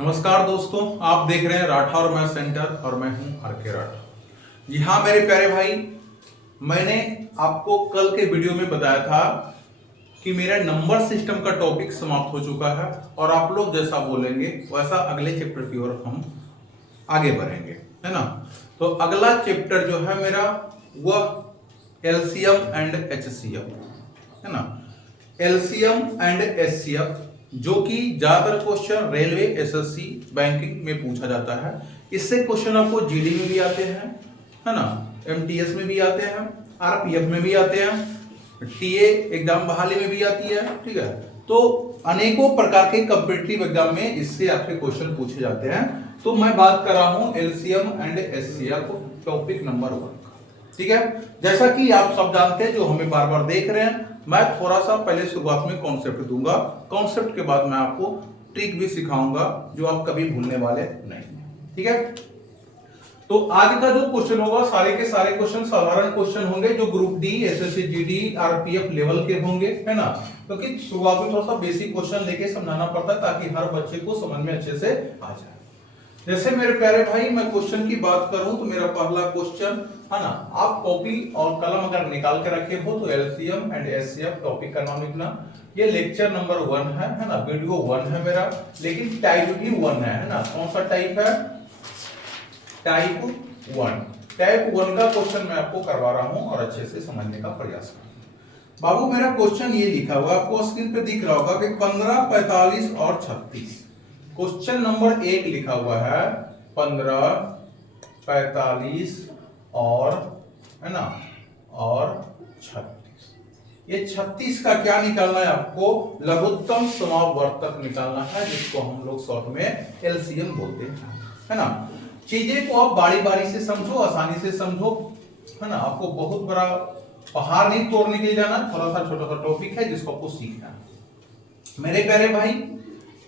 नमस्कार दोस्तों, आप देख रहे हैं राठौर मैथ सेंटर और मैं हूं आर.के. राठौर। जी हाँ मेरे प्यारे भाई, मैंने आपको कल के वीडियो में बताया था कि मेरा नंबर सिस्टम का टॉपिक समाप्त हो चुका है और आप लोग जैसा बोलेंगे वैसा अगले चैप्टर की ओर हम आगे बढ़ेंगे, है ना। तो अगला चैप्टर जो है मेरा वह एलसीएम एंड एचसीएफ, है ना। एलसीएम एंड एचसीएफ जो कि ज्यादातर क्वेश्चन रेलवे, एसएससी, बैंकिंग में पूछा जाता है। इससे क्वेश्चन आपको जीडी में भी आते हैं, है ना, एमटीएस में भी आते हैं, आरपीएफ में भी आते हैं, टीए एग्जाम बहाली में भी आती है, ठीक है। तो अनेकों प्रकार के कॉम्पिटिटिव एग्जाम में इससे आपके क्वेश्चन पूछे जाते हैं। तो मैं बात कर रहा हूं LCM and HCF topic number 1, ठीक है। जैसा कि आप सब जानते हैं, जो हमें बार बार देख रहे हैं, मैं थोड़ा सा पहले शुरुआत में कॉन्सेप्ट दूंगा, कॉन्सेप्ट के बाद मैं आपको ट्रिक भी सिखाऊंगा जो आप कभी भूलने वाले नहीं, ठीक है। तो आज का जो क्वेश्चन होगा, सारे के सारे क्वेश्चन साधारण क्वेश्चन होंगे जो group D, SSC, GD, RPF level के होंगे, है ना। क्योंकि शुरुआत में थोड़ा सा बेसिक क्वेश्चन लेके समझाना पड़ता है ताकि हर बच्चे को समझ में अच्छे से आ जाए। जैसे मेरे प्यारे भाई, मैं क्वेश्चन की बात करूं तो मेरा पहला क्वेश्चन, है ना, आप कॉपी और कलम अगर निकाल के रखे हो तो एलसीएम एंड एचसीएफ टॉपिक का नाम लिखना। ये लेक्चर नंबर 1 है ना, वीडियो 1 है मेरा, लेकिन टाइप भी 1 है ना। कौन सा टाइप है? टाइप 1। टाइप 1 का क्वेश्चन मैं आपको करवा रहा हूं और अच्छे से समझने का प्रयास करें। बाबू मेरा क्वेश्चन ये लिखा हुआ आपको स्क्रीन पे दिख रहा होगा कि 15, 45 और 36। क्वेश्चन नंबर 1 लिखा हुआ है 15, 45 और, है ना, और 36। ये 36 का क्या निकालना है आपको? लघुत्तम समावर्तक निकालना है, जिसको हम लोग शॉर्ट में एलसीएम बोलते हैं, है ना। चीजें को आप बारी बारी से समझो, आसानी से समझो, है ना। आपको बहुत बड़ा पहाड़ नहीं तोड़ने के लिए जाना, थोड़ा सा छोटा सा टॉपिक है जिसको आपको सीखना है। मेरे प्यारे भाई,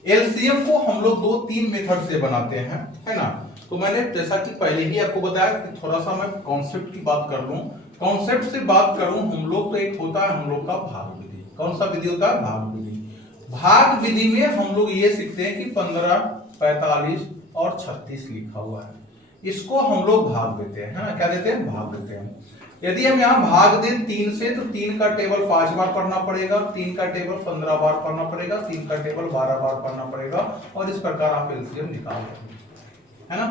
एलसीएम को हम लोग 2-3 मेथड से बनाते हैं, है ना। तो मैंने जैसा कि पहले ही आपको बताया कि थोड़ा सा मैं कॉन्सेप्ट की बात कर लूं, कॉन्सेप्ट से बात करूं हम लोग, तो एक होता है हम लोग का भाग विधि। कौन सा विधि होता है? भाग विधि। भाग विधि में हम लोग ये सीखते हैं कि 15, 45 और 36 लिखा हुआ है, इसको हम लोग भाग देते हैं, है ना। क्या देते हैं? भाग देते हैं। यदि हम यहाँ भाग दें 3 से, तो 3 का टेबल 5 बार पढ़ना पड़ेगा, 3 का टेबल 15 बार पढ़ना पड़ेगा, 3 का टेबल 12 बार पढ़ना पड़ेगा, और इस प्रकार आप एलसीएम निकाल लेंगे, है ना।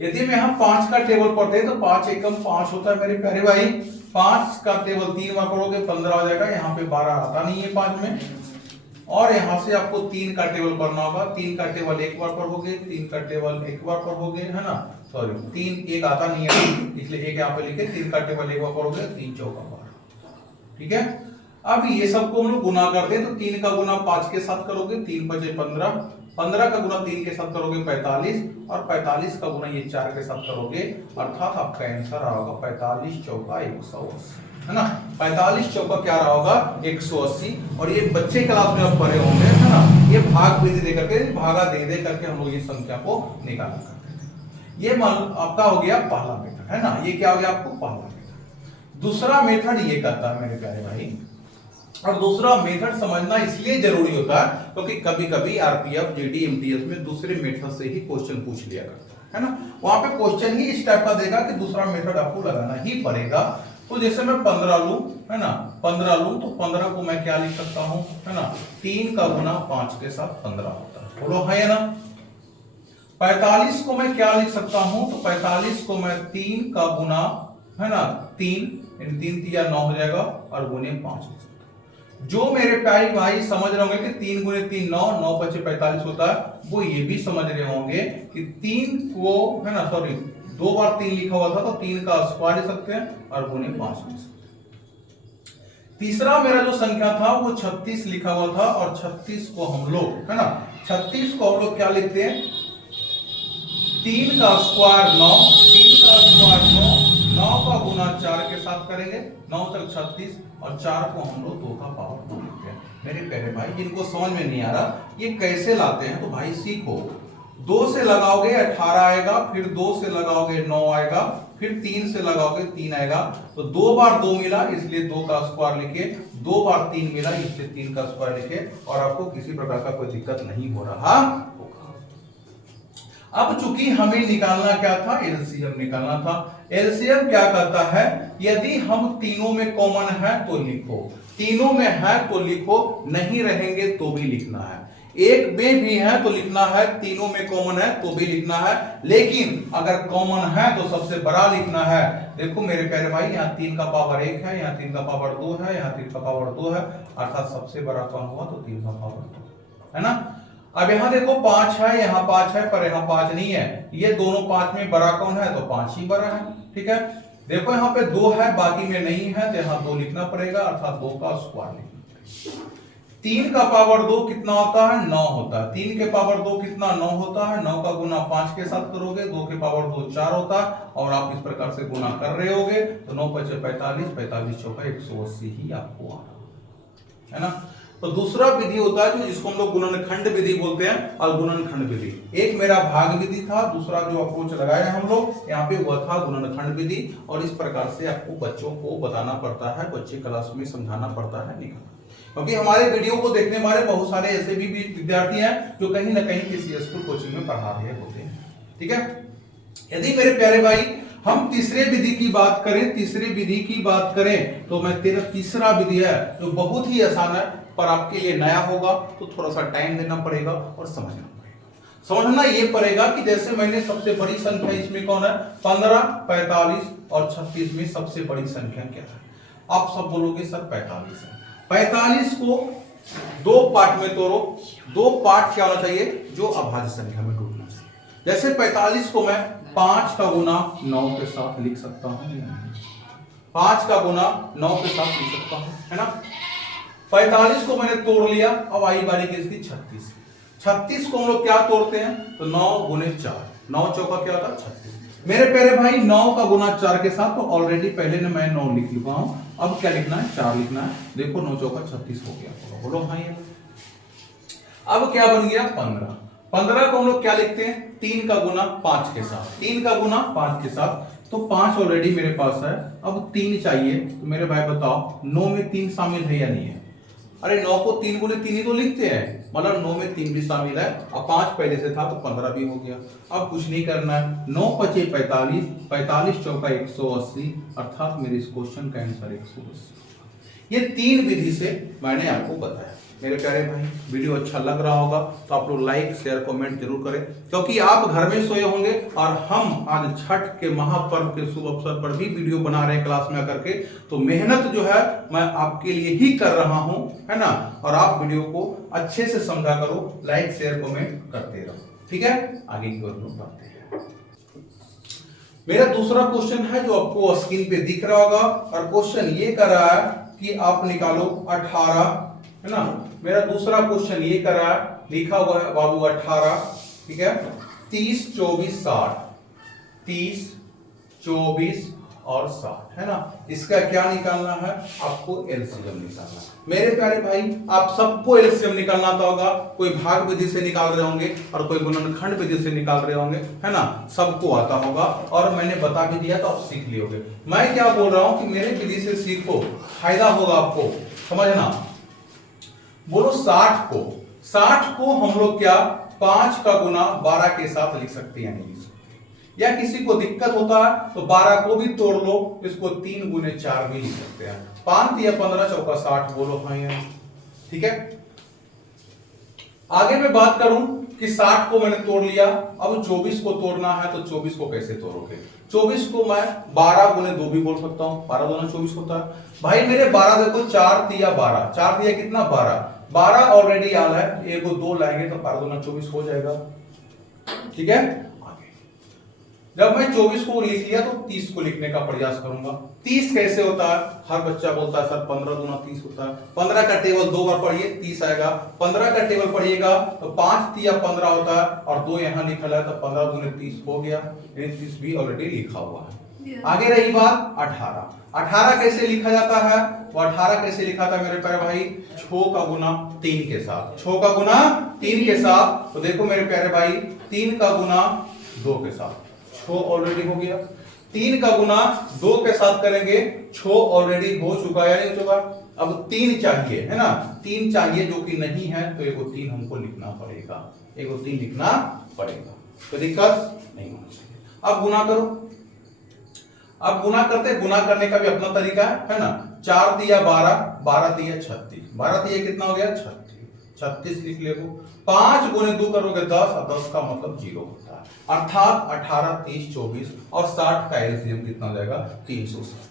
यदि हम यहाँ 5 का टेबल पढ़ते हैं तो 5 एकम 5 होता है मेरे प्यारे भाई। 5 का टेबल 3 बार पढ़ोगे 15 हो जाएगा, यहाँ पे 12 आता नहीं है 5 में। और यहां से आपको 3 का टेबल पढ़ना होगा, 3 का टेबल 1 बार पढ़ोगे, 3 का टेबल 1 बार पढ़ोगे, है ना। सॉरी, 3 1 आता नहीं है, इसलिए 1 यहाँ पे लिखे, 3 का टेबल 1 बार पढ़ोगे, 3 चौका 12, ठीक है। अब ये सबको हम लोग गुना कर दें तो 3 का गुना 5 के साथ करोगे, 3 5 15, 15 का गुना 3 के साथ करोगे 45, और 45 का गुना ये 4 के साथ करोगे, अर्थात आपका आंसर आ होगा 45 चौका 180, है ना। 45 चौका क्या रहा होगा? 180। और ये बच्चे क्लास में आप पढ़े होंगे, है ना। ये भाग विधि दे करके, भागा दे दे करके हम लोग ये संख्या को निकाला करते हैं। ये मान आपका हो गया पहला मेथड, है ना। ये क्या हो गया आपको? पहला मेथड। दूसरा मेथड ये करता है मेरे प्यारे भाई, और दूसरा मेथड समझना इसलिए जरूरी होता है क्योंकि कभी कभी आरपीएफ, जीडी, एमटीएस में दूसरे मेथड से ही क्वेश्चन पूछ लिया करता है ना। वहां पे क्वेश्चन ही इस टाइप का देगा कि दूसरा मेथड आपको लगाना ही पड़ेगा। तो जैसे मैं 15 लूं, है ना, 15 लूं तो 15 को मैं क्या लिख सकता हूं, है ना, 3 का गुना 5 के साथ 15 होता है, बोलो है ना। 45 को मैं क्या लिख सकता हूं, तो 45 को मैं 3 का गुना, है ना, 3 3 9 हो जाएगा, और गुने 5। जो मेरे प्यारे भाई समझ रहे होंगे कि 3 गुने 3 9, 9 5 45 होता है, वो ये भी समझ रहे होंगे कि 3 को, है ना, सॉरी, 2 बार 3 लिखा हुआ था तो 3 का स्क्वायर ले सकते हैं और गुने 5 ले सकते हैं। तीसरा मेरा जो संख्या था वो 36 लिखा हुआ था, और 36 को हम लोग, है ना, 36 को हम लोग क्या लिखते हैं? 3 का स्क्वायर 9, 3 का स्क्वायर 9, 9 का गुना 4 के साथ करेंगे, 9 तक 36, और 4 को हम लोग 2 का पावर 2 लिखते हैं। मेरे प्यारे भाई, जिनको समझ में नहीं आ रहा ये कैसे लाते हैं, तो भाई सीखो। 2 से लगाओगे 18 आएगा, फिर 2 से लगाओगे 9 आएगा, फिर 3 से लगाओगे 3 आएगा, तो 2 बार 2 मिला इसलिए 2 का स्क्वायर लिखे, 2 बार 3 मिला इसलिए 3 का स्क्वायर लिखे, और आपको किसी प्रकार का कोई दिक्कत नहीं हो रहा होगा। अब चूंकि हमें निकालना क्या था, एलसीएम निकालना था। एलसीएम क्या करता है, यदि हम तीनों में कॉमन है तो लिखो, तीनों में है तो लिखो, नहीं रहेंगे तो भी लिखना है। एक में भी है तो लिखना है, तीनों में कॉमन है तो भी लिखना है, लेकिन अगर कॉमन है तो सबसे बड़ा लिखना है। देखो मेरे प्यारे भाई, यहाँ 3 का पावर 1 है, यहाँ 3 का पावर 2 है, यहाँ 3 का पावर 2 है, अर्थात सबसे बड़ा कौन हुआ तो 3 का पावर 2 है ना। अब यहाँ देखो 5 है, यहाँ 5 है, पर यहाँ 5 नहीं है, ये दोनों 5 में बड़ा कौन है तो 5 ही बड़ा है। ठीक है, देखो यहाँ पे 2 है, बाकी में नहीं है, तो यहाँ 2 लिखना पड़ेगा, अर्थात 2 का स्क्वायर लिखना पड़ेगा। 3 का पावर 2 कितना होता है 9 होता है, 3 के पावर 2 कितना 9 होता है, 9 का गुना 5 के साथ करोगे, 2 के पावर 2 4 होता है, और आप इस प्रकार से गुना कर रहे होगे तो 9 5 45, 45 चौका 180 ही आपको आ रहा है ना। तो दूसरा विधि होता है जो जिसको हम लोग गुणनखंड विधि बोलते हैं, और गुणनखंड विधि, एक मेरा भाग विधि था, दूसरा जो अप्रोच लगाया हम लोग यहाँ पे वह था गुणनखंड विधि। और इस प्रकार से आपको बच्चों को बताना पड़ता है, बच्चे क्लास में समझाना पड़ता है, निकालना, क्योंकि हमारे वीडियो को देखने वाले बहुत सारे ऐसे भी विद्यार्थी हैं जो कहीं ना कहीं किसी स्कूल कोचिंग में पढ़ा रहे होते हैं। ठीक है, यदि मेरे प्यारे भाई हम तीसरे विधि की बात करें, तीसरे विधि की बात करें तो मैं तेरा तीसरा विधि है जो बहुत ही आसान है, पर आपके लिए नया होगा तो थोड़ा सा टाइम देना पड़ेगा और समझना पड़ेगा। समझना ये पड़ेगा कि जैसे मैंने सबसे बड़ी संख्या इसमें कौन है 15, 45 और 36 में सबसे बड़ी संख्या क्या है, आप सब बोलोगे सर 45 है। 45 को 2 पार्ट में तोड़ो, 2 पार्ट क्या होना चाहिए जो अभाज्य संख्या में टूटना चाहिए। जैसे 45 को मैं 5 का गुना 9 के साथ लिख सकता हूं, 5 का गुना 9 के साथ लिख सकता हूं, है ना। 45 को मैंने तोड़ लिया, अब आई बारी किसकी 36। 36 को हम लोग क्या तोड़ते हैं तो 9 गुने 4, 9 चौका क्या होता है 36। मेरे प्यारे भाई 9 का गुना 4 के साथ तो ऑलरेडी पहले ने मैं 9 लिख चुका हूं, अब क्या लिखना है 4 लिखना है। देखो 9 चौका 36 हो गया, बोलो हाँ। ये अब क्या बन गया 15। 15 को हम लोग क्या लिखते हैं 3 का गुना 5 के साथ, 3 का गुना 5 के साथ, तो 5 ऑलरेडी मेरे पास है, अब 3 चाहिए। तो मेरे भाई बताओ 9 में 3 शामिल है या नहीं है, अरे 9 को 3 गुने 3 ही तो लिखते हैं, मतलब 9 में 3 भी शामिल है, अब 5 पहले से था तो 15 भी हो गया। अब कुछ नहीं करना है, 9 5 45, 45 चौका 180, अर्थात मेरे इस क्वेश्चन का आंसर 180। ये 3 विधि से मैंने आपको बताया। मेरे प्यारे भाई वीडियो अच्छा लग रहा होगा तो आप लोग लाइक शेयर कमेंट जरूर करें, क्योंकि आप घर में सोए होंगे और हम आज छठ के महापर्व के शुभ अवसर पर भी वीडियो बना रहे हैं क्लास में आकर के। तो मेहनत जो है मैं आपके लिए ही कर रहा हूं, है ना। और आप वीडियो को अच्छे से समझा करो, लाइक शेयर कमेंट करते रहो, ठीक है। आगे की ओर बढ़ते हैं। मेरा दूसरा क्वेश्चन है जो आपको स्क्रीन पे दिख रहा होगा, और क्वेश्चन ये कर रहा है कि आप निकालो 18, है ना। मेरा दूसरा क्वेश्चन ये कर रहा है, लिखा हुआ है बाबू 18, ठीक है, 30 24 60, 30 24 और 60, है ना। इसका क्या निकालना है, आपको एलसीएम निकालना है। मेरे प्यारे भाई आप सबको एलसीएम निकालना आता होगा, कोई भाग विधि से निकाल रहे होंगे और कोई गुणनखंड विधि से निकाल रहे होंगे, है ना, सबको आता होगा, और मैंने बता भी दिया तो आप सीख लियोगे। मैं क्या बोल रहा हूं कि मेरे विधि से सीखो, फायदा होगा आपको, समझना। बोलो 60 को हम लोग क्या 5 का गुना 12 के साथ लिख सकते हैं, नहीं लिख सकते, या किसी को दिक्कत होता है तो 12 को भी तोड़ लो, इसको 3 गुने 4 भी लिख सकते हैं, 5 या 15 चौका 60, बोलो हाँ यार, ठीक है। आगे मैं बात करूं कि 60 को मैंने तोड़ लिया, अब 24 को तोड़ना है तो 24 को कैसे तोड़ोगे। 24 को मैं 12 गुने 2 भी बोल सकता हूं, 12 दूना 24 होता है। भाई मेरे 12 देखो 4 दिया 12, 4 दिया कितना 12 ऑलरेडी याद है, एक को 2 लाएंगे तो 12 दूना 24 हो जाएगा, ठीक है। आगे जब मैं 24 को लिख लिया तो 30 को लिखने का प्रयास करूंगा। 30 कैसे होता है, हर बच्चा बोलता है सर 15 दूना 30 होता है। 15 का टेबल 2 बार पढ़िए 30 आएगा, 15 का टेबल पढ़िएगा तो 5 तिया 15 होता है, और 2 यहाँ लिखा है तो 15 दूने 30 हो गया, 30 भी ऑलरेडी लिखा हुआ है। आगे रही बात 18 कैसे लिखा जाता है, वो 18 कैसे लिखा था मेरे प्यारे भाई, 6 का गुना 3 के साथ, 6 का गुना 3 के साथ। तो देखो मेरे प्यारे भाई 3 का गुना 2 के साथ, 6 ऑलरेडी हो गया, 3 का गुना 2 के साथ करेंगे, 6 ऑलरेडी हो चुका है, नहीं हो चुका, अब 3 चाहिए, है ना, 3 चाहिए जो कि नहीं है, तो एगो 3 हमको लिखना पड़ेगा, एगो 3 लिखना पड़ेगा। कोई दिक्कत नहीं होना चाहिए। अब गुना करो, अब गुना करते, गुना करने का भी अपना तरीका है ना। 4 तिया 12, 12 तिया 36, 12 तिया कितना हो गया 36, 36 लिख ले। 5 गुने 2 करोगे 10, और 10 का मतलब 0 होता है, अर्थात 18, 30, 24 और 60 का एलसीएम कितना हो जाएगा 360।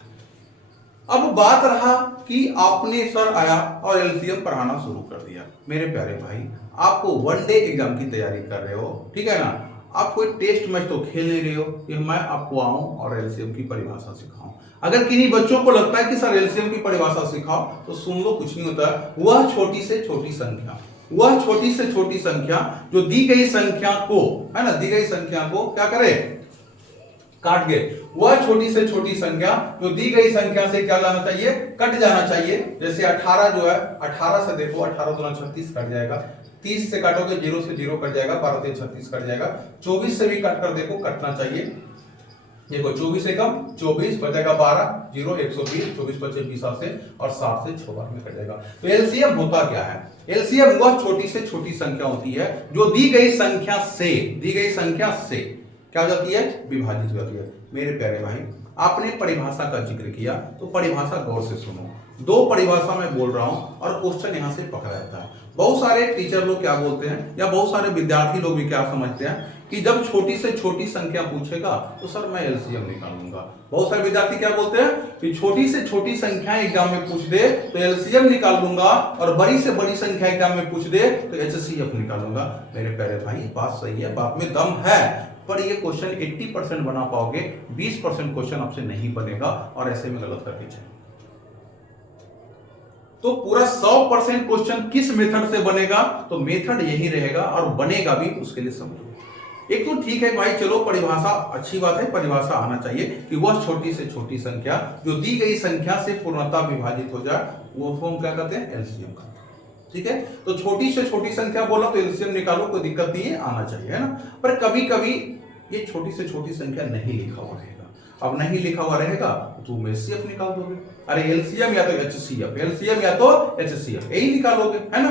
अब बात रहा कि आपने सर आया और एलसीएम पढ़ाना शुरू कर दिया। मेरे प्यारे भाई, आपको वन डे एग्जाम की तैयारी कर रहे हो, ठीक है ना, आप कोई टेस्ट मैच तो खेल नहीं रहे हो कि मैं आपको आऊं और एलसीएम की परिभाषा सिखाऊं। अगर किन्हीं बच्चों को लगता है कि सर एलसीएम की परिभाषा सिखाओ, तो सुन लो, कुछ नहीं होता है। वह छोटी से छोटी संख्या, वह छोटी से छोटी संख्या जो दी गई संख्या को, है ना, दी गई संख्या को क्या करे, काट गए। वह छोटी से छोटी संख्या जो दी गई संख्या से क्या जाना चाहिए, कट जाना चाहिए। जैसे 18 जो है, 18 से देखो 18 दूना 36 कट जाएगा, 30 से काटोगे 0 से 0 कट जाएगा, 12 से 36 कट जाएगा, 24 से भी कट कर देखो, कटना चाहिए। देखो 24 से कम 24 बचेगा 12, 0 120, 24 बचे 20 से, और 60 से 6 बार में कट जाएगा। तो एलसीएम होता क्या है, एलसीएम वह छोटी से छोटी संख्या होती है जो दी गई संख्या से, दी गई संख्या से क्या हो जाती है, विभाजित हो जाती है। मेरे प्यारे भाई, आपने परिभाषा का जिक्र किया तो परिभाषा गौर से सुनो। दो परिभाषा मैं बोल रहा हूं और क्वेश्चन यहां से पकड़ा रहता है। बहुत सारे टीचर लोग क्या बोलते हैं, या बहुत सारे विद्यार्थी लोग भी क्या समझते हैं कि जब छोटी से छोटी संख्या पूछेगा तो सर मैं एलसीएम निकालूंगा। बहुत सारे विद्यार्थी क्या बोलते हैं कि छोटी से छोटी संख्या एग्जाम में पूछ दे तो एलसीएम निकाल लूंगा, और बड़ी से बड़ी संख्या एग्जाम में पूछ दे तो एचसीएफ निकालूंगा। मेरे प्यारे भाई, बात सही है, बात में दम है, पर ये क्वेश्चन 80% बना पाओगे, 20% क्वेश्चन आपसे नहीं बनेगा, और ऐसे में गलत करके चले। तो पूरा 100% क्वेश्चन किस मेथड से बनेगा, तो मेथड यही रहेगा, और बनेगा भी, उसके लिए समझो। एक तो ठीक है भाई, चलो परिभाषा अच्छी बात है, परिभाषा आना चाहिए कि वह छोटी से छोटी संख्या जो दी गई संख्या से पूर्णतः विभाजित हो जाए, वो हम क्या कहते हैं, एलसीएम कहते हैं। ठीक है, तो छोटी से छोटी संख्या बोला तो एलसीएम निकालो, कोई दिक्कत नहीं है, आना चाहिए, है ना। पर कभी कभी ये छोटी से छोटी संख्या नहीं लिखा हुआ रहेगा। अब नहीं लिखा हुआ रहेगा तो तुम एचसीएफ निकाल दोगे। अरे एलसीएम या तो एचसीएफ, एलसीएम या तो एचसीएफ, यही निकालोगे, है ना।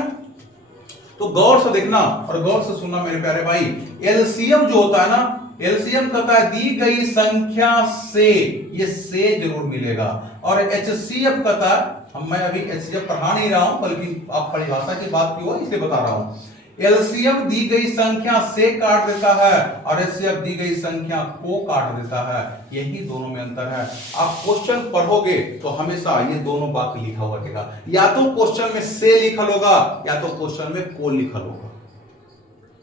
तो गौर से देखना और गौर से सुनना मेरे प्यारे भाई। एलसीएम जो होता है ना, एलसीएम कहता है दी गई संख्या से, ये से जरूर मिलेगा, और एचसीएफ कहता है, मैं अभी एचसीएफ पढ़ा नहीं रहा हूं, बल्कि आप परिभाषा की बात की हो इसलिए बता रहा हूं। एलसीएम दी गई संख्या से काट देता है, और एचसीएफ दी गई संख्या को काट देता है, यही दोनों में अंतर है। आप क्वेश्चन पढ़ोगे तो हमेशा ये दोनों बात लिखा हुआ रहेगा, या तो क्वेश्चन में से लिखल होगा, या तो क्वेश्चन में को लिखल होगा।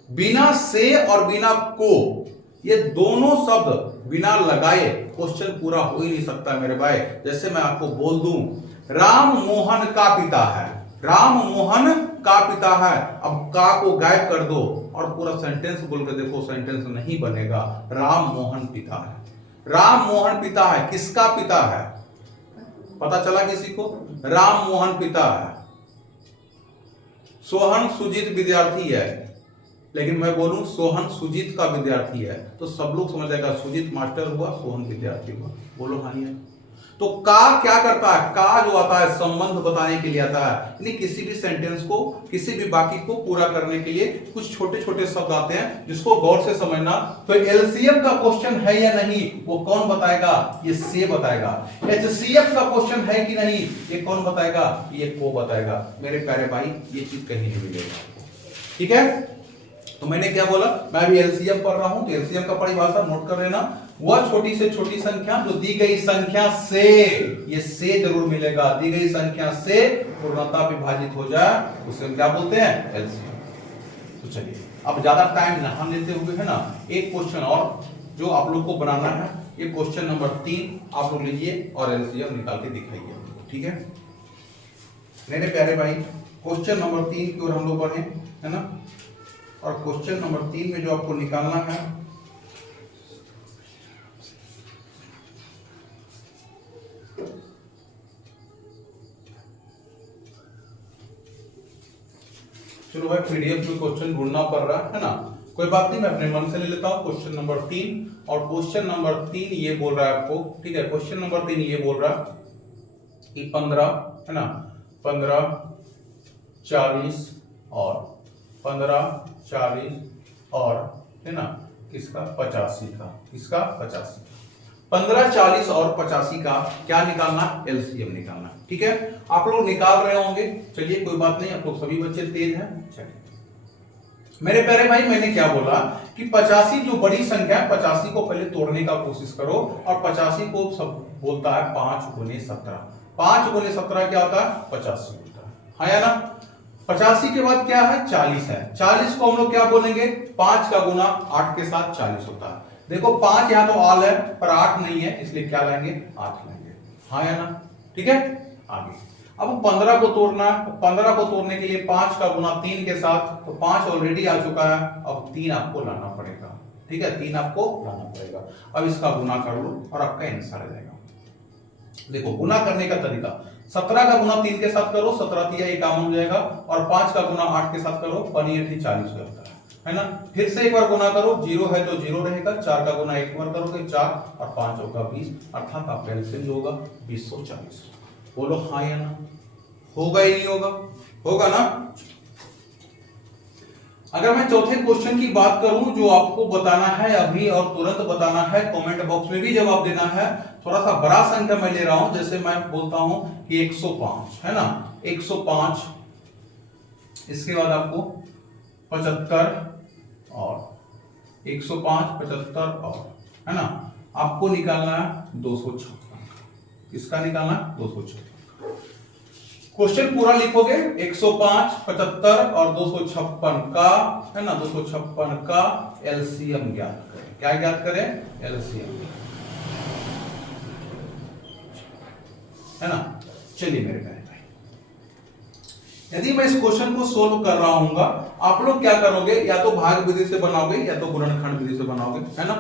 बिना से और बिना को, ये दोनों शब्द बिना लगाए क्वेश्चन पूरा हो ही नहीं सकता मेरे भाई। जैसे मैं आपको बोल दूं, राम मोहन का पिता है, राम मोहन का पिता है, अब का को गायब कर दो और पूरा सेंटेंस बोल के देखो, सेंटेंस नहीं बनेगा। राम मोहन पिता है, राम मोहन पिता है, किसका पिता है, पता चला किसी को, राम मोहन पिता है। सोहन सुजीत विद्यार्थी है, लेकिन मैं बोलूं सोहन सुजीत का विद्यार्थी है, तो सब लोग समझ जाएगा सुजीत मास्टर हुआ, सोहन विद्यार्थी हुआ। बोलो हाँ है। तो का क्या करता है, का जो आता है संबंध बताने के लिए आता है, यानी किसी भी सेंटेंस को, किसी भी वाक्य को पूरा करने के लिए कुछ छोटे छोटे शब्द आते हैं, जिसको गौर से समझना। तो एलसीएम का क्वेश्चन है या नहीं, वो कौन बताएगा, ये से बताएगा। एचसीएफ का क्वेश्चन है कि नहीं, ये कौन बताएगा, ये को बताएगा। मेरे प्यारे भाई, ये चीज कहीं नहीं मिलेगा, ठीक है। तो मैंने क्या बोला, मैं भी एलसीएम पढ़ रहा हूं, तो एलसीएम का परिभाषा नोट कर लेना। वह छोटी से छोटी संख्या जो दी गई संख्या से, ये से जरूर मिलेगा, दी गई संख्या से पूर्णतः विभाजित हो जाए, उसे हम क्या बोलते हैं, एलसीएम। तो चलिए, अब ज्यादा टाइम ना लेते हुए, है ना, एक क्वेश्चन और जो आप लोग को बनाना है, ये क्वेश्चन नंबर 3 आप लोग लीजिए और एलसीएम निकाल के दिखाइए, ठीक है मेरे प्यारे भाई। क्वेश्चन नंबर 3 की ओर हम लोग बढ़े, है ना, और क्वेश्चन नंबर 3 में जो आपको निकालना है, चलो भाई पीडीएफ में क्वेश्चन ढूंढना पड़ रहा है ना, कोई बात नहीं, मैं अपने मन से ले लेता हूं। क्वेश्चन नंबर 3, और क्वेश्चन नंबर 3 ये बोल रहा है आपको, ठीक है, क्वेश्चन नंबर 3 ये बोल रहा है कि 15, है ना, 15, 40 और 15, 40 और, है ना, इसका 85 का, इसका 85 का। 15, 40 और 85 का क्या निकालना? एलसीएम निकालना। ठीक है, आप लोग निकाल रहे होंगे, चलिए कोई बात नहीं, आप लोग सभी बच्चे तेज हैं। चलिए मेरे प्यारे भाई, मैंने क्या बोला कि 85 जो बड़ी संख्या है, 85 को पहले तोड़ने का कोशिश करो, और 85 को सब बोलता है 5 गुने 17। 5 गुने 17 क्या होता है? 85 होता है, हाँ या ना? 85 के बाद क्या है? 40 है। 40 को हम लोग क्या बोलेंगे? 5 का गुना 8 के साथ 40 होता है। देखो 5 यहां तो ऑल है पर 8 नहीं है, इसलिए क्या लाएंगे? 8 लाएंगे, हाँ या ना? ठीक है, आगे अब 15 को तोड़ना है। 15 को तोड़ने के लिए 5 का गुना 3 के साथ, तो 5 ऑलरेडी आ चुका है, अब 3 आपको लाना पड़ेगा। ठीक है, 3 आपको लाना पड़ेगा। अब इसका गुना कर लो और आपका आंसर आ जाएगा। देखो गुना करने का तरीका, 17 का गुना 3 के साथ करो, 17 तिया 51 हो जाएगा, और 5 का गुना 8 के साथ करो, 5 40 हो जाता है ना? फिर से एक बार गुना करो, 0 है तो 0 रहेगा, 4 का गुना एक बार करोगे 4 और 5 होगा 20, अर्थात आपका एलसीएम जो होगा 2040। बोलो हाँ या ना? होगा ही नहीं होगा? होगा ना? अगर मैं चौथे क्वेश्चन की बात करूं, जो आपको बताना है अभी और तुरंत बताना है, कमेंट बॉक्स में भी जवाब देना है। थोड़ा सा बड़ा संख्या मैं ले रहा हूं, जैसे मैं बोलता हूं कि 105 है ना, 105, इसके बाद आपको 75 और 105, 75 और, है ना, आपको निकालना है 256। इसका निकालना 256। क्वेश्चन पूरा लिखोगे, 105, 75 और 256 का, है ना, 256 का एलसीएम ज्ञात करें। क्या ज्ञात करें? एलसीएम, है ना? चलिए मेरे प्यारे भाई, यदि मैं इस क्वेश्चन को सोल्व कर रहा हूंगा, आप लोग क्या करोगे? या तो भाग विधि से बनाओगे या तो गुणनखंड विधि से बनाओगे, है ना?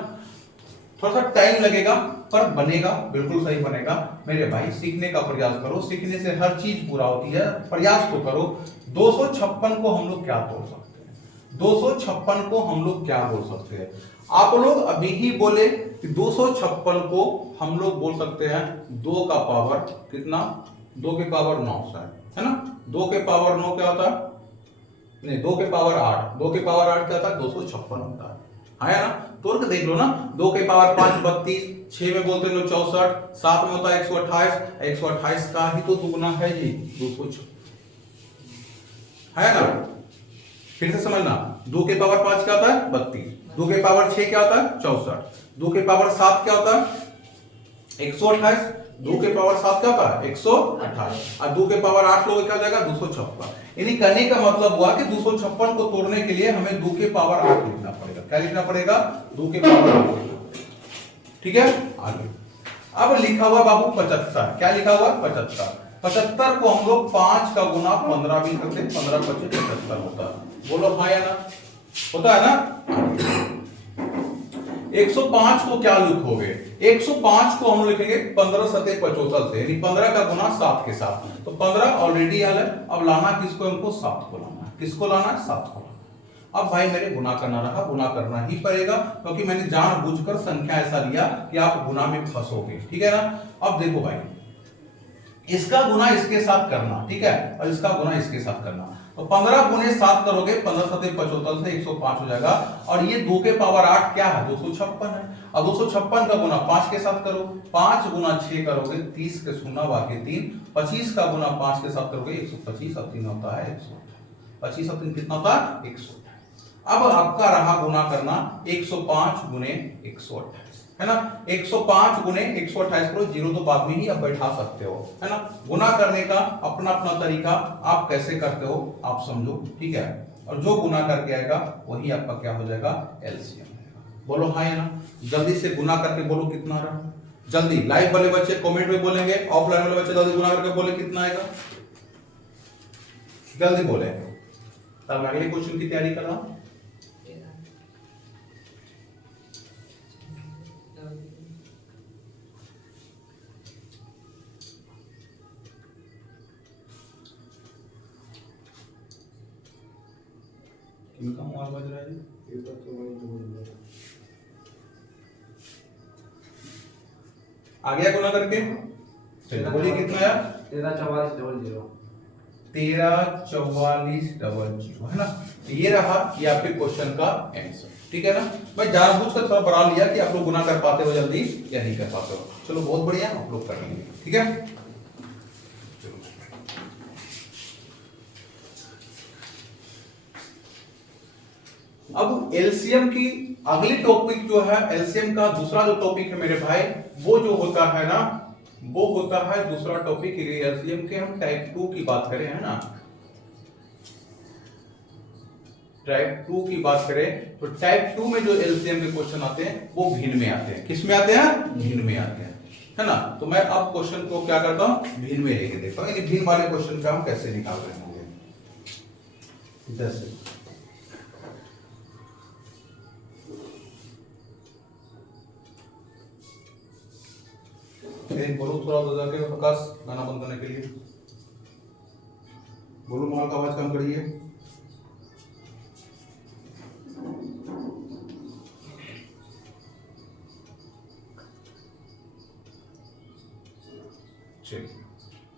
थोड़ा सा टाइम लगेगा पर बनेगा, बिल्कुल सही बनेगा। मेरे भाई सीखने का प्रयास करो, सीखने से हर चीज पूरा होती है, प्रयास तो करो। 256 को हम लोग क्या तोड़ सकते हैं? 256 को हम लोग क्या बोल सकते हैं? आप लोग अभी ही बोले कि 256 को हम लोग बोल सकते हैं 2 का पावर कितना? 2 के पावर 9 है ना? 2 के पावर 9 क्या होता है? नहीं, 2 के पावर 8, 2 के पावर 8 क्या होता है? 256 होता है ना? तोड़ के देख लो ना, 2 के पावर 5 32, 6 में बोलते हैं 64, 7 में होता है 128, 128 का ही तो दुगुना है ये 256, है ना? फिर से समझना, 2 के पावर 5 क्या होता है? 32, 2 के पावर 6 क्या होता है? 64, 2 के पावर 7 क्या होता है? 128, 2 के पावर 7 क्या होता है? 128, और 2 के पावर 8 लोगे क्या हो जाएगा? 256। यानी कहने का मतलब हुआ कि 256 को तोड़ने के लिए हमें 2 के पावर 8 लिखना पड़ेगा। क्या लिखना पड़ेगा? 2 के पावर 8। ठीक है, आगे अब लिखा हुआ बाबू 75। क्या लिखा हुआ? 75। 75 को हम लोग 5 का गुना 15 भी करते हैं, 15 25 75 होता है। बोलो हाँ या ना? होता है ना? 105 को क्या लिखोगे? 105 को हम लिखेंगे 15 सते 75 से, यानी 15 का गुना 7 के साथ। तो 15 ऑलरेडी आया है, अब लाना किसको? हमको 7 को लाना है। किसको लाना है? 7 को लाना है। अब भाई मेरे गुना करना रहा, गुना करना ही पड़ेगा, क्योंकि मैंने जानबूझकर संख्या ऐसा लिया कि आप गुना में फंसोगे। ठीक है ना? अब देखो भाई, इसका गुना इसके साथ करना, ठीक है, और इसका गुना इसके साथ करना। तो 15 गुने 7 करोगे, 15 सते 75 से 105 हो जाएगा, और ये 2 के पावर 8 क्या है? 256 है। अब 256 का गुना 5 के साथ करो, 5 गुना 6 करोगे 30 के शून्य बाकी 3, 25 का गुना 5 के साथ करोगे 125 और 3 होता है 128। 25 और 3 कितना होता है? 128। अब आपका रहा गुना करना 105 गुने 128, है ना? 105 गुने 128 करो, 0 तो बाद में ही आप बैठा सकते हो, है ना? गुना करने का अपना अपना तरीका, आप कैसे करते हो आप समझो, ठीक है? और जो गुना करके आएगा वही आपका क्या हो जाएगा? एलसीएम। बोलो हाँ या ना? जल्दी से गुना करके बोलो कितना रहा। जल्दी, लाइव वाले बच्चे कमेंट में बोलेंगे, ऑफलाइन वाले बच्चे जल्दी गुना करके बोले कितना आएगा, जल्दी बोले, तब मैं अगले क्वेश्चन की तैयारी कर रहा हूं। किनका मोबाइल बज रहा है? आ गया गुना करके? चलिए बोलिए कितना आया? 13 44 00। 13 44 00, है ना? ये रहा ये आपके क्वेश्चन का आंसर, ठीक है ना। मैं जानबूझकर थोड़ा बढ़ा लिया कि आप लोग गुना कर पाते हो जल्दी या नहीं कर पाते हो। चलो बहुत बढ़िया, आप लोग कर लेंगे, ठीक है। चलो अब एलसीएम की अगली टॉपिक जो है, एलसीएम का दूसरा जो टॉपिक है मेरे भाई, वो जो होता है ना, वो होता है दूसरा टॉपिक एलसीएम के। हम टाइप 2 की बात करें, है ना, टाइप 2 की बात करें तो टाइप 2 में जो एलसीएम के क्वेश्चन आते हैं वो भिन्न में आते हैं। किस में आते हैं? भिन्न में आते हैं, है ना। तो मैं अब क्वेश्चन को क्या करता हूं, भिन्न में लेके देखता हूं, यानी भिन्न वाले क्वेश्चन का हम कैसे निकाल रहे होंगे। जैसे बोलो थोड़ा बजा के प्रकाश, गाना बंद करने के लिए बोलो, मोबाइल का आवाज कम करिए।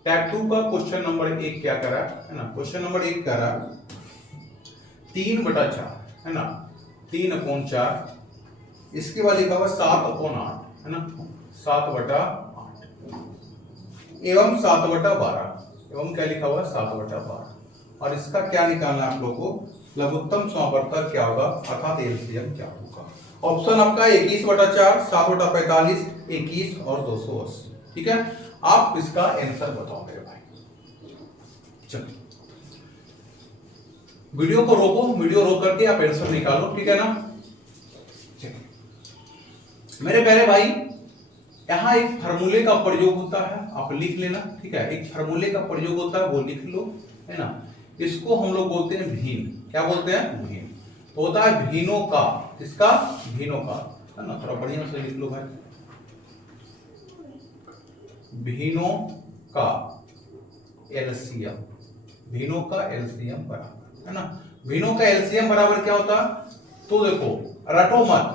टाइप 2 का क्वेश्चन नंबर 1 क्या करा है ना, क्वेश्चन नंबर 1 करा 3/4, है ना, 3/4। इसके बाद लिखा हुआ 7/8, है ना, 7/8 एवं 7/12, एवं क्या लिखा हुआ 7/12। और इसका क्या निकालना है आप लोगों को, लघुत्तम समावर्तक क्या होगा, अर्थात एलसीएम क्या होगा। ऑप्शन आपका 21/4, 7/45, 21 और 280, ठीक है। आप इसका आंसर बताओ मेरे भाई। चलो वीडियो को रोको, वीडियो रोक करके आप आंसर निकालो, ठीक है ना। चलो मेरे प्यारे भाई, यहां एक फार्मूले का प्रयोग होता है, आप लिख लेना, ठीक है। एक फार्मूले का प्रयोग होता है, वो लिख लो, है ना। इसको हम लोग बोलते हैं भिन्न। क्या बोलते हैं? भिन्न। तो होता है भिन्नों का, इसका भिन्नों का, है ना। थोड़ा बढ़िया से लिख लो भाई, भिन्नों का एलसीएम, भिन्नों का एलसीएम बराबर, है ना। भिन्नों का एलसीएम बराबर क्या होता, तो देखो रटो मत,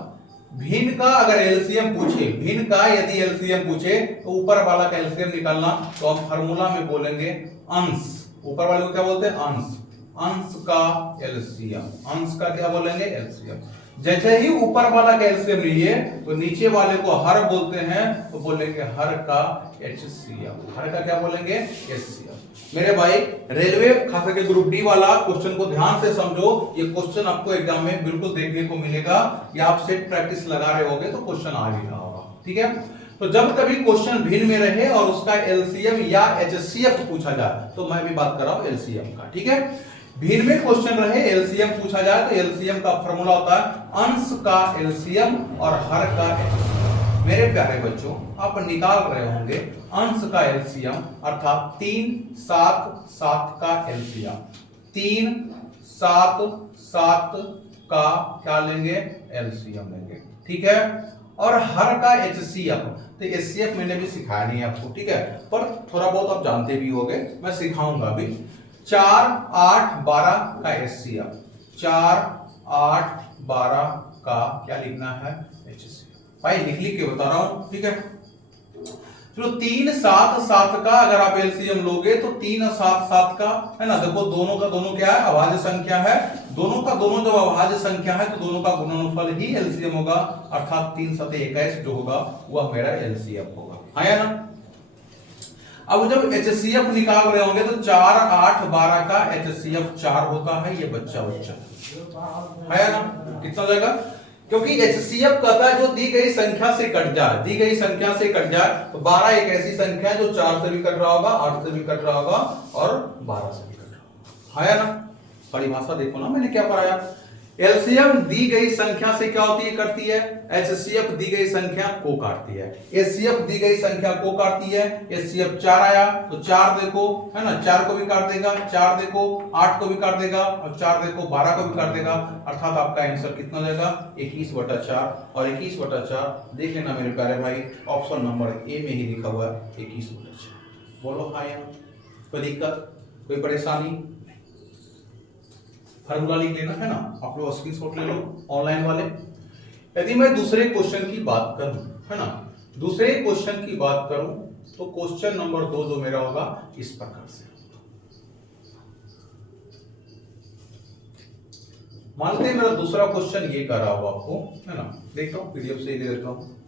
भिन्न का अगर एलसीएम पूछे, भिन्न का यदि एलसीएम पूछे तो ऊपर वाला का एलसीएम निकालना, तो आप फार्मूला में बोलेंगे अंश, ऊपर वाले को क्या बोलते हैं, अंश, अंश का एलसीएम, अंश का क्या बोलेंगे, एलसीएम। जैसे ही ऊपर वाला का एलसीएम लिए तो नीचे वाले को हर बोलते हैं, तो बोलेंगे हर का एचसीएम, हर का क्या बोलेंगे, एचसीएम। मेरे भाई रेलवे खास करके ग्रुप डी वाला क्वेश्चन को ध्यान से समझो, ये क्वेश्चन आपको एग्जाम में बिल्कुल देखने को मिलेगा, या आप सेट प्रैक्टिस लगा रहे होगे तो क्वेश्चन आ भी रहा होगा, ठीक है। तो जब कभी क्वेश्चन भिन्न में रहे और उसका एलसीएम या एचसीएफ पूछा जाए, तो मैं भी बात कर रहा हूं एलसीएम का, ठीक है। भिन्न में क्वेश्चन रहे, एलसीएम पूछा जाए, तो एलसीएम का फॉर्मूला होता है अंश का एलसीएम और हर का एचसीएम। मेरे प्यारे बच्चों, आप निकाल रहे होंगे अंश का एलसीएम, अर्थात 3, 7, 7 का एलसीएम, 3, 7, 7 का क्या लेंगे, एलसीएम लेंगे, ठीक है। और हर का एचसीएफ, तो एचसीएफ मैंने भी सिखाया नहीं आपको, ठीक है, पर थोड़ा बहुत आप जानते भी होंगे, मैं सिखाऊंगा अभी। 4, 8, 12 का एचसीएफ, 4, 8, 12 का क्या लिखना है, एचसीएफ। भाई लिख के बता रहा हूं, ठीक है। चलो 3, 7, 7 का अगर आप एलसीएम लोगे तो 3 और 7, 7 का, है ना। देखो दोनों का दोनों क्या है, अभाज्य संख्या है, दोनों का दोनों जब अभाज्य संख्या है तो दोनों का गुणनफल ही एलसीएम होगा, अर्थात 3 7 21 जो होगा वह मेरा एलसीएम होगा, हाँ या ना। अब जब एचसीएफ निकाल रहे होंगे तो 4, 8, 12 का एचसीएफ 4 होता है, ये बच्चा है ना। कितना जाएगा, क्योंकि एचसीएफ कहता है जो दी गई संख्या से कट जाए, दी गई संख्या से कट जाए, तो 12 एक ऐसी संख्या है जो 4 से भी कट रहा होगा, 8 से भी कट रहा होगा और 12 से भी कट रहा होगा, है ना। परिभाषा देखो ना मैंने क्या पढ़ाया, एलसीएम दी गई संख्या से क्या होती है, कटती है, एचसीएफ दी गई संख्या को काटती है, एचसीएफ दी गई संख्या को काटती है। एचसीएफ 4 आया तो 4 देखो, है ना, 4 को भी काट देगा, 4 देखो 8 को भी काट देगा, और 4 देखो 12 को भी काट देगा, अर्थात आपका आंसर कितना जाएगा, 21/4। और 21/4 देख लेना मेरे प्यारे भाई, ऑप्शन नंबर ए में ही लिखा हुआ है 21/4। बोलो हाँ या कोई दिक्कत, कोई परेशानी, फार्मूला लिख लेना, है ना। आप लोग स्क्रीनशॉट ले लो ऑनलाइन वाले। यदि मैं दूसरे क्वेश्चन की बात करूं, है ना, दूसरे क्वेश्चन की बात करूं तो क्वेश्चन नंबर 2 जो मेरा होगा इस प्रकार से, मानते हैं मेरा दूसरा क्वेश्चन ये कर रहा होगा आपको, है ना, देखता हूँ पीडीएफ से ही ले लेता हूँ।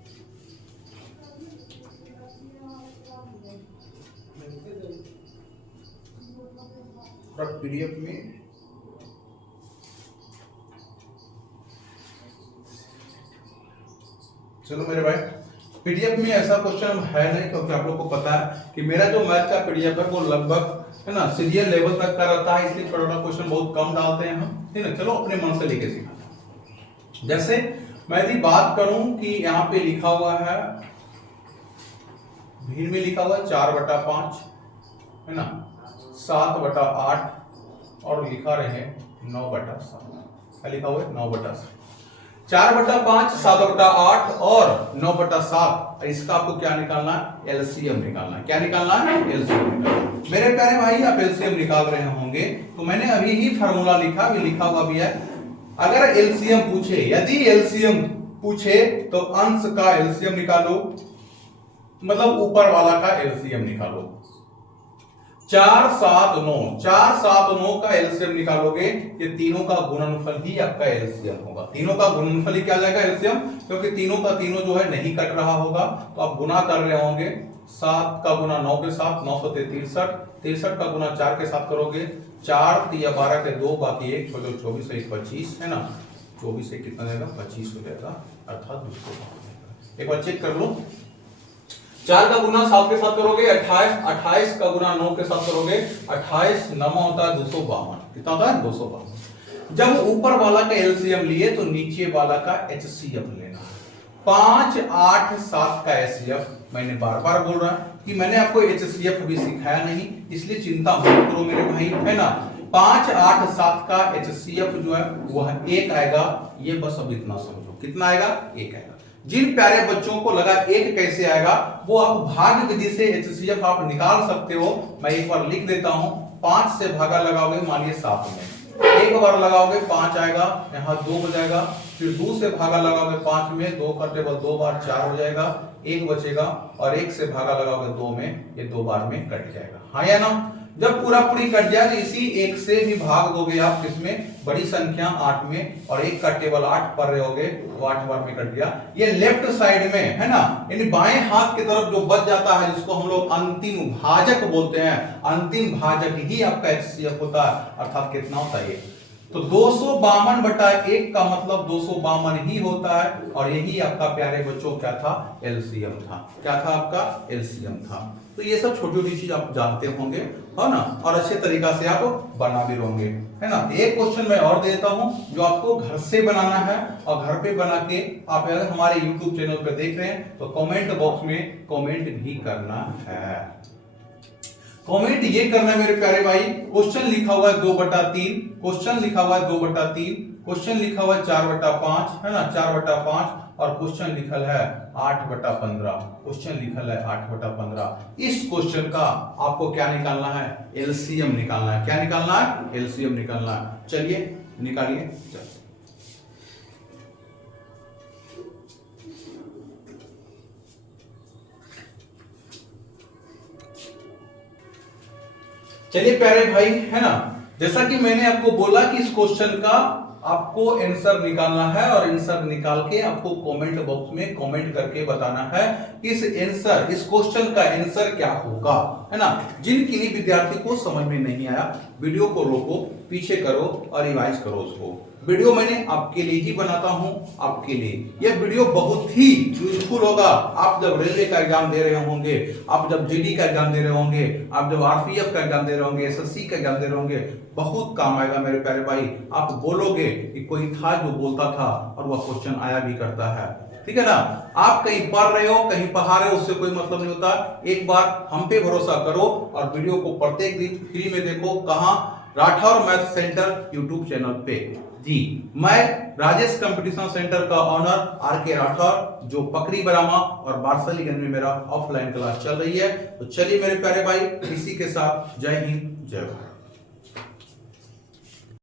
पीडीएफ में चलो मेरे भाई, पीडीएफ में ऐसा क्वेश्चन है नहीं, क्योंकि आप लोग को पता है कि मेरा जो मैथ का पीडीएफ है वो लगभग, है ना, सीरियल लेवल तक का रहता है, इसलिए छोटा छोटा क्वेश्चन बहुत कम डालते हैं हम, ठीक है। चलो अपने मन से लिखे सीखा। जैसे मैं यदि बात करूं कि यहाँ पे लिखा हुआ है, भीड़ में लिखा हुआ है 4/5, है ना, 7/8 और लिखा रहे 9/7। क्या लिखा हुआ है? 9/7। 4/5, 7/8 और 9/7। इसका आपको क्या निकालना है? एलसीएम निकालना है। क्या निकालना है? एलसीएम निकालना है। मेरे प्यारे भाई, आप एलसीएम निकाल रहे होंगे तो मैंने अभी ही फार्मूला लिखा, अभी लिखा हुआ भी है। अगर एलसीएम पूछे, यदि एलसीएम पूछे तो अंश का एलसीएम निकालो, मतलब ऊपर वाला का एलसीएम निकालो। 4, 7, 9, 4, 7, 9 का एलसीएम निकालोगे, ये तीनों का गुणनफल ही आपका एलसीएम होगा। तीनों का गुणनफल ही क्या जाएगा? एलसीएम, क्योंकि तीनों का तीनों जो है नहीं कट रहा होगा, तो आप गुना कर रहे होंगे। 7 का गुना 9 के साथ 9 × 63, 63 का गुना 4 के साथ करोगे, 4 × 12 के 2, बाकी 1, 24, 1, 25, है ना, 24 से कितना जाएगा? 25 हो जाएगा, अर्थात उसको एक बार चेक कर लो। 4 का गुना 7 के साथ करोगे 28, 28 का गुना 9 के साथ करोगे 28, 9 होता है 252। कितना होता है? 252। जब ऊपर वाला का एलसीएम लिए तो नीचे वाला का एचसीएफ लेना। 5, 8, 7 का एचसीएफ, मैंने बार बार बोल रहा कि मैंने आपको एचसीएफ भी सिखाया नहीं, इसलिए चिंता मत करो मेरे भाई, है ना। 5, 8, 7 का एचसीएफ जो है वह 1 आएगा। ये बस अब इतना समझो, कितना आएगा? 1 आएगा। जिन प्यारे बच्चों को लगा 1 कैसे आएगा, वो आप भाग विधि से एचसीएफ आप निकाल सकते हो। मैं एक बार लिख देता हूं। 5 से भागा लगाओगे, मानिए 7 में, एक बार लगाओगे 5 आएगा, यहाँ 2 हो जाएगा। फिर 2 से भागा लगाओगे 5 में, 2 का टेबल 2 बार 4 हो जाएगा, 1 बचेगा, और 1 से भागा लगाओगे 2 में, ये 2 बार में कट जाएगा, हाँ या ना। जब पूरा पूरी कट जाए तो इसी 1 से भी भाग दोगे आप, किसमें? बड़ी संख्या 8 में, और 1 का टेबल 8 पर रहोगे तो 8 बार में कट गया। ये लेफ्ट साइड में, है ना, यानी बाएं हाथ की तरफ जो बच जाता है, जिसको हम लोग अंतिम भाजक बोलते हैं, अंतिम भाजक ही आपका एचसीएफ होता है। अर्थात कितना होता है ये? तो 252/1 का मतलब 252 ही होता है, और यही आपका प्यारे बच्चों क्या था? एलसीएम था। क्या था आपका? एलसीएम था। तो ये सब छोटी छोटी चीज आप जानते होंगे, है ना, और अच्छे तरीका से आप बना भी रहोगे, है ना। एक क्वेश्चन मैं और देता हूं जो आपको घर से बनाना है, और घर पे बना के आप अगर हमारे YouTube चैनल पे देख रहे हैं तो कमेंट बॉक्स में कमेंट भी करना है। कमेंट ये करना है मेरे प्यारे भाई। क्वेश्चन लिखा हुआ है 2/3, क्वेश्चन लिखा हुआ है 2/3, क्वेश्चन लिखा हुआ है 4/5, है ना, 4/5, और क्वेश्चन लिखल है 8/15, क्वेश्चन लिखल है 8/15। इस क्वेश्चन का आपको क्या निकालना है? एलसीएम निकालना है। क्या निकालना है? एलसीएम निकालना है। चलिए निकालिए। चलिए प्यारे भाई, है ना, जैसा कि मैंने आपको बोला कि इस क्वेश्चन का आपको आंसर निकालना है, और आंसर निकाल के आपको कमेंट बॉक्स में कमेंट करके बताना है इस आंसर, इस क्वेश्चन का आंसर क्या होगा, है ना। जिन किन्हीं विद्यार्थी को समझ में नहीं आया, वीडियो को रोको, पीछे करो और रिवाइज करो उसको। वीडियो मैंने आपके लिए ही बनाता हूं, आपके लिए। यह वीडियो बहुत ही यूजफुल होगा। आप जब रेलवे का एग्जाम दे रहे होंगे, आप जब जीडी का एग्जाम दे रहे होंगे, आप जब आरपीएफ का एग्जाम दे रहे होंगे, एसएससी का एग्जाम दे रहे होंगे, बहुत काम आएगा मेरे प्यारे भाई। आप बोलोगे कि कोई था जो बोलता था और वह क्वेश्चन आया भी करता है, ठीक है ना। आप कहीं पढ़ रहे हो, कहीं पढ़ा रहे हो, उससे कोई मतलब नहीं होता। एक बार हम पे भरोसा करो और वीडियो को प्रत्येक दिन फ्री में देखो। कहां? Rathore math centre YouTube channel पे। जी, मैं राजेश कंपटीशन सेंटर का ऑनर आरके राठौर, जो पकड़ी बरामा और बारसलीगंज में मेरा ऑफलाइन क्लास चल रही है। तो चलिए मेरे प्यारे भाई, इसी के साथ जय हिंद, जय भारत।